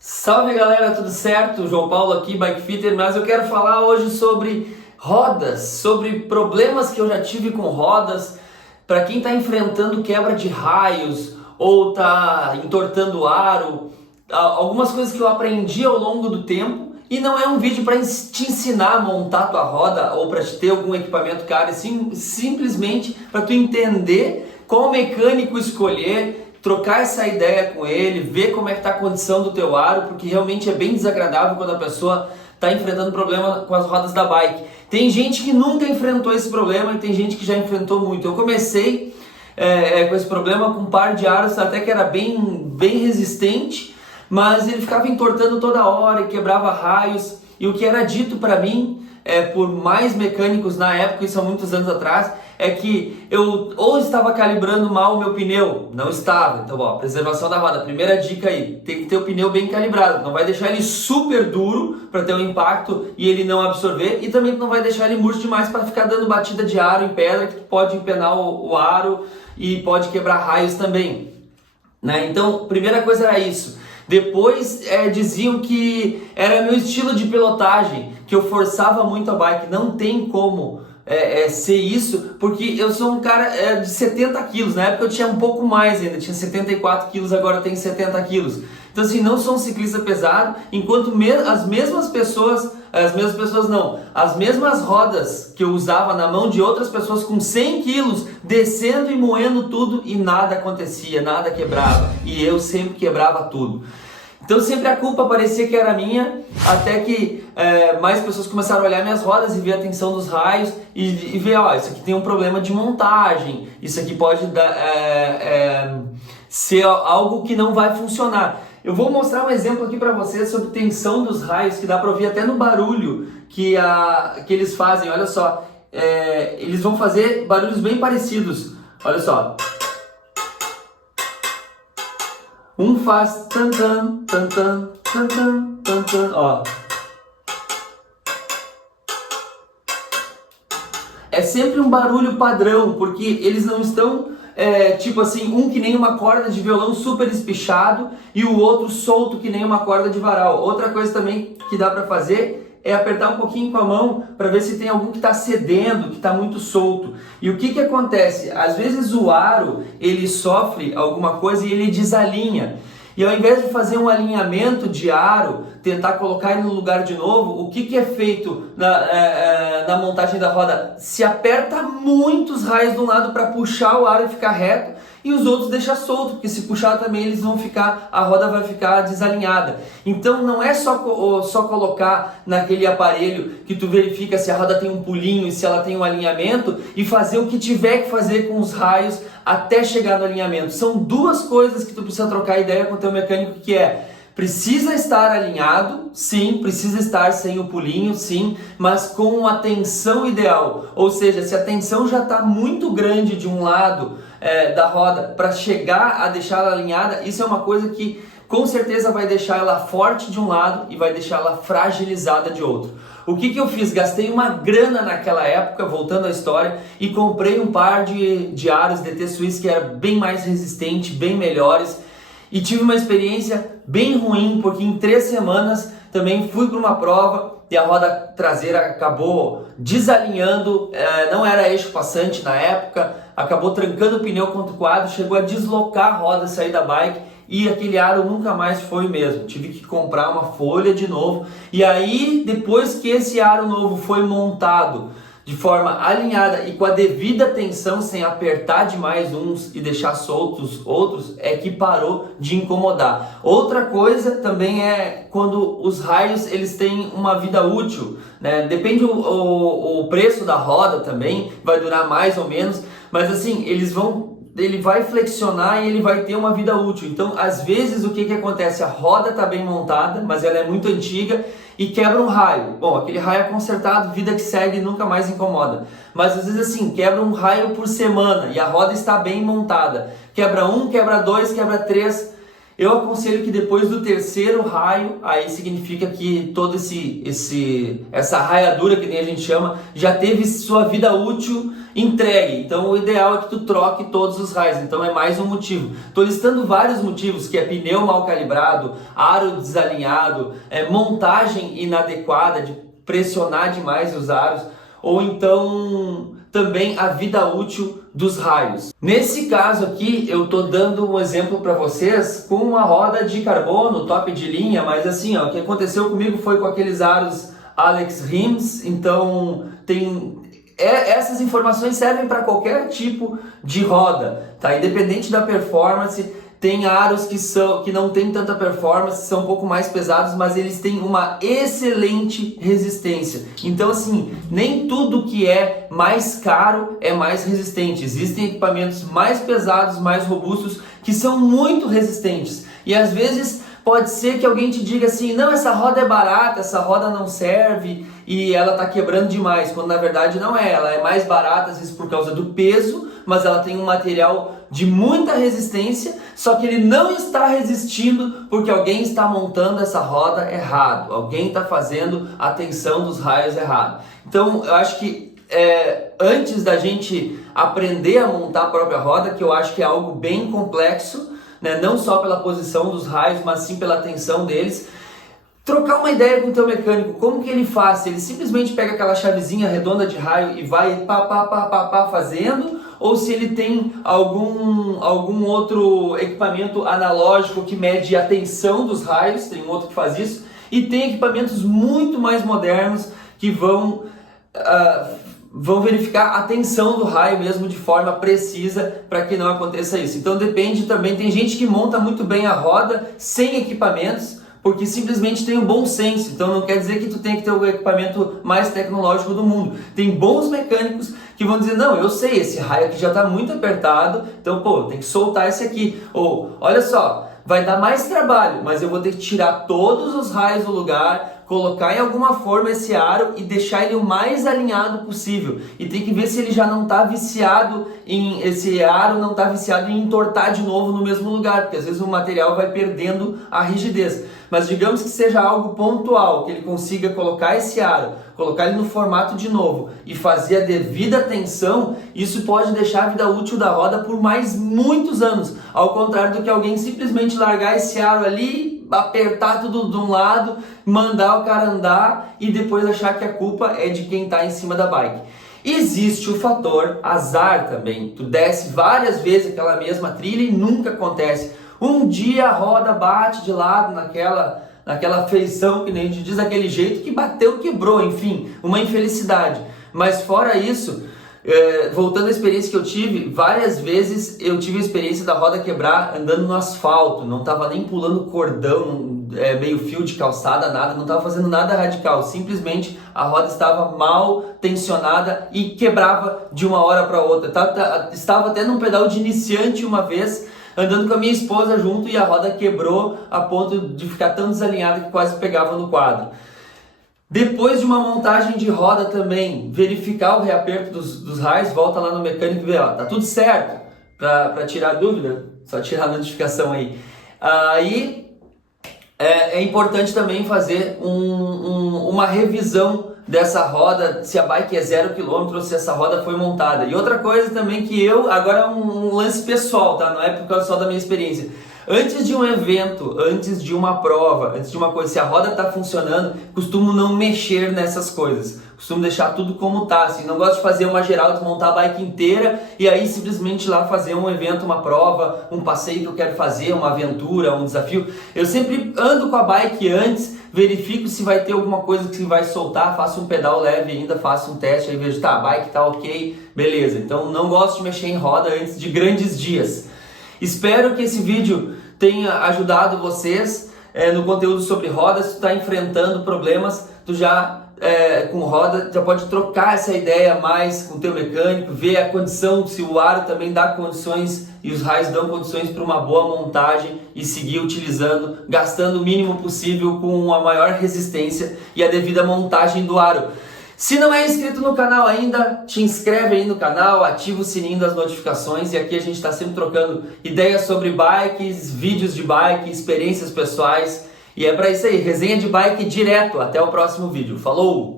Salve galera, tudo certo? João Paulo aqui, Bike Fitter, mas eu quero falar hoje sobre rodas, sobre problemas que eu já tive com rodas, para quem está enfrentando quebra de raios ou está entortando o aro, algumas coisas que eu aprendi ao longo do tempo. E não é um vídeo para te ensinar a montar tua roda ou para te ter algum equipamento caro, sim, simplesmente para tu entender qual mecânico escolher, trocar essa ideia com ele, ver como é que está a condição do teu aro, porque realmente é bem desagradável quando a pessoa está enfrentando problema com as rodas da bike. Tem gente que nunca enfrentou esse problema e tem gente que já enfrentou muito. Eu comecei com esse problema com um par de aros até que era bem resistente, mas ele ficava entortando toda hora e quebrava raios. E o que era dito para mim, por mais mecânicos na época, isso há muitos anos atrás, é que eu ou estava calibrando mal o meu pneu, não estava. Então, ó, preservação da roda, primeira dica aí, tem que ter o pneu bem calibrado, não vai deixar ele super duro para ter um impacto e ele não absorver, e também não vai deixar ele murcho demais para ficar dando batida de aro em pedra, que pode empenar o aro e pode quebrar raios também, né? Então, primeira coisa era isso. Depois diziam que era meu estilo de pilotagem, que eu forçava muito a bike. Não tem como ser isso, porque eu sou um cara de 70 quilos. Na época eu tinha um pouco mais ainda, tinha 74 quilos, agora eu tenho 70 quilos. Então assim, não sou um ciclista pesado, enquanto as mesmas rodas que eu usava na mão de outras pessoas com 100 quilos, descendo e moendo tudo e nada acontecia, nada quebrava. E eu sempre quebrava tudo. Então sempre a culpa parecia que era minha, até que mais pessoas começaram a olhar minhas rodas e ver a tensão dos raios e ver, ó, isso aqui tem um problema de montagem, isso aqui pode ser algo que não vai funcionar. Eu vou mostrar um exemplo aqui para vocês sobre tensão dos raios, que dá para ouvir até no barulho que eles fazem. Olha só, eles vão fazer barulhos bem parecidos, olha só. Um faz tan tan tan tan tan tan tan tan, ó. É sempre um barulho padrão, porque eles não estão tipo assim, um que nem uma corda de violão super espichado e o outro solto que nem uma corda de varal. Outra coisa também que dá para fazer é apertar um pouquinho com a mão para ver se tem algum que está cedendo, que está muito solto. E o que acontece? Às vezes o aro ele sofre alguma coisa e ele desalinha. E ao invés de fazer um alinhamento de aro, tentar colocar ele no lugar de novo, o que é feito na montagem da roda? Se aperta muitos raios de um lado para puxar o aro e ficar reto, e os outros deixa solto, porque se puxar também eles vão ficar, a roda vai ficar desalinhada. Então não é só colocar naquele aparelho que tu verifica se a roda tem um pulinho e se ela tem um alinhamento e fazer o que tiver que fazer com os raios até chegar no alinhamento. São duas coisas que tu precisa trocar ideia com o teu mecânico, que precisa estar alinhado, sim, precisa estar sem o pulinho, sim, mas com a tensão ideal. Ou seja, se a tensão já está muito grande de um lado da roda para chegar a deixar ela alinhada, isso é uma coisa que com certeza vai deixar ela forte de um lado e vai deixar ela fragilizada de outro. O que eu fiz? Gastei uma grana naquela época, voltando à história, e comprei um par de aros DT Swiss que era bem mais resistente, bem melhores. E tive uma experiência bem ruim, porque em 3 semanas também fui para uma prova e a roda traseira acabou desalinhando, não era eixo passante na época, acabou trancando o pneu contra o quadro, chegou a deslocar a roda, sair da bike e aquele aro nunca mais foi o mesmo. Tive que comprar uma folha de novo e aí depois que esse aro novo foi montado de forma alinhada e com a devida tensão, sem apertar demais uns e deixar soltos outros, é que parou de incomodar. Outra coisa também é quando os raios eles têm uma vida útil, né? Depende o preço da roda também, vai durar mais ou menos, mas assim, ele vai flexionar e ele vai ter uma vida útil. Então, às vezes, o que acontece? A roda está bem montada, mas ela é muito antiga e quebra um raio. Bom, aquele raio é consertado, vida que segue, nunca mais incomoda. Mas às vezes assim, quebra um raio por semana e a roda está bem montada. Quebra um, quebra dois, quebra três. eu aconselho que depois do terceiro raio, aí significa que toda essa raiadura, que nem a gente chama, já teve sua vida útil entregue. Então o ideal é que tu troque todos os raios, então é mais um motivo. Estou listando vários motivos, que é pneu mal calibrado, aro desalinhado, montagem inadequada, de pressionar demais os aros, ou então também a vida útil dos raios. Nesse caso aqui, eu tô dando um exemplo para vocês com uma roda de carbono, top de linha, mas assim, ó, o que aconteceu comigo foi com aqueles aros Alex Rims, então essas informações servem para qualquer tipo de roda, tá? Independente da performance. Tem aros que não tem tanta performance, são um pouco mais pesados, mas eles têm uma excelente resistência. Então assim, nem tudo que é mais caro é mais resistente. Existem equipamentos mais pesados, mais robustos, que são muito resistentes. E às vezes pode ser que alguém te diga assim, não, essa roda é barata, essa roda não serve e ela está quebrando demais, quando na verdade não é. Ela é mais barata às vezes por causa do peso, mas ela tem um material de muita resistência, só que ele não está resistindo porque alguém está montando essa roda errado, alguém está fazendo a tensão dos raios errado. Então eu acho que antes da gente aprender a montar a própria roda, que eu acho que é algo bem complexo, né? Não só pela posição dos raios, mas sim pela tensão deles, trocar uma ideia com o teu mecânico, como que ele faz? Ele simplesmente pega aquela chavezinha redonda de raio e vai pá fazendo, ou se ele tem algum outro equipamento analógico que mede a tensão dos raios, tem um outro que faz isso, e tem equipamentos muito mais modernos que vão verificar a tensão do raio mesmo de forma precisa para que não aconteça isso. Então depende também, tem gente que monta muito bem a roda sem equipamentos, porque simplesmente tem um bom senso. Então não quer dizer que tu tem que ter o equipamento mais tecnológico do mundo. Tem bons mecânicos que vão dizer, não, eu sei, esse raio aqui já está muito apertado, então pô, tem que soltar esse aqui. Ou, olha só, vai dar mais trabalho, mas eu vou ter que tirar todos os raios do lugar, colocar em alguma forma esse aro e deixar ele o mais alinhado possível. E tem que ver se ele já não está viciado esse aro não está viciado em entortar de novo no mesmo lugar, porque às vezes o material vai perdendo a rigidez. Mas digamos que seja algo pontual, que ele consiga colocar esse aro, colocar ele no formato de novo e fazer a devida tensão, isso pode deixar a vida útil da roda por mais muitos anos. Ao contrário do que alguém simplesmente largar esse aro ali, apertar tudo de um lado, mandar o cara andar e depois achar que a culpa é de quem está em cima da bike. Existe o fator azar também. Tu desce várias vezes aquela mesma trilha e nunca acontece. Um dia a roda bate de lado naquela feição, que nem a gente diz, daquele jeito que bateu, quebrou, enfim, uma infelicidade. Mas fora isso, voltando à experiência que eu tive, várias vezes eu tive a experiência da roda quebrar andando no asfalto, não estava nem pulando cordão, meio fio de calçada, nada, não estava fazendo nada radical, simplesmente a roda estava mal tensionada e quebrava de uma hora para outra. Estava até num pedal de iniciante uma vez, andando com a minha esposa junto, e a roda quebrou a ponto de ficar tão desalinhada que quase pegava no quadro. Depois de uma montagem de roda também, verificar o reaperto dos raios, volta lá no mecânico e vê, ó, tá tudo certo, para tirar a dúvida, só tirar a notificação aí. Aí é importante também fazer uma revisão dessa roda, se a bike é 0 km ou se essa roda foi montada. E outra coisa também que agora é um lance pessoal, tá? Não é por causa só da minha experiência. Antes de um evento, antes de uma prova, antes de uma coisa, se a roda está funcionando, costumo não mexer nessas coisas. Costumo deixar tudo como tá, assim, não gosto de fazer uma geral, desmontar a bike inteira e aí simplesmente lá fazer um evento, uma prova, um passeio que eu quero fazer, uma aventura, um desafio. Eu sempre ando com a bike antes, verifico se vai ter alguma coisa que vai soltar, faço um pedal leve ainda, faço um teste, aí vejo, tá, a bike tá ok, beleza. Então não gosto de mexer em roda antes de grandes dias. Espero que esse vídeo tenha ajudado vocês no conteúdo sobre rodas. Se tu está enfrentando problemas, tu já com roda já pode trocar essa ideia mais com o teu mecânico, ver a condição, se o aro também dá condições e os raios dão condições para uma boa montagem e seguir utilizando, gastando o mínimo possível com a maior resistência e a devida montagem do aro. Se não é inscrito no canal ainda, te inscreve aí no canal, ativa o sininho das notificações e aqui a gente está sempre trocando ideias sobre bikes, vídeos de bike, experiências pessoais e é para isso aí, resenha de bike direto. Até o próximo vídeo. Falou!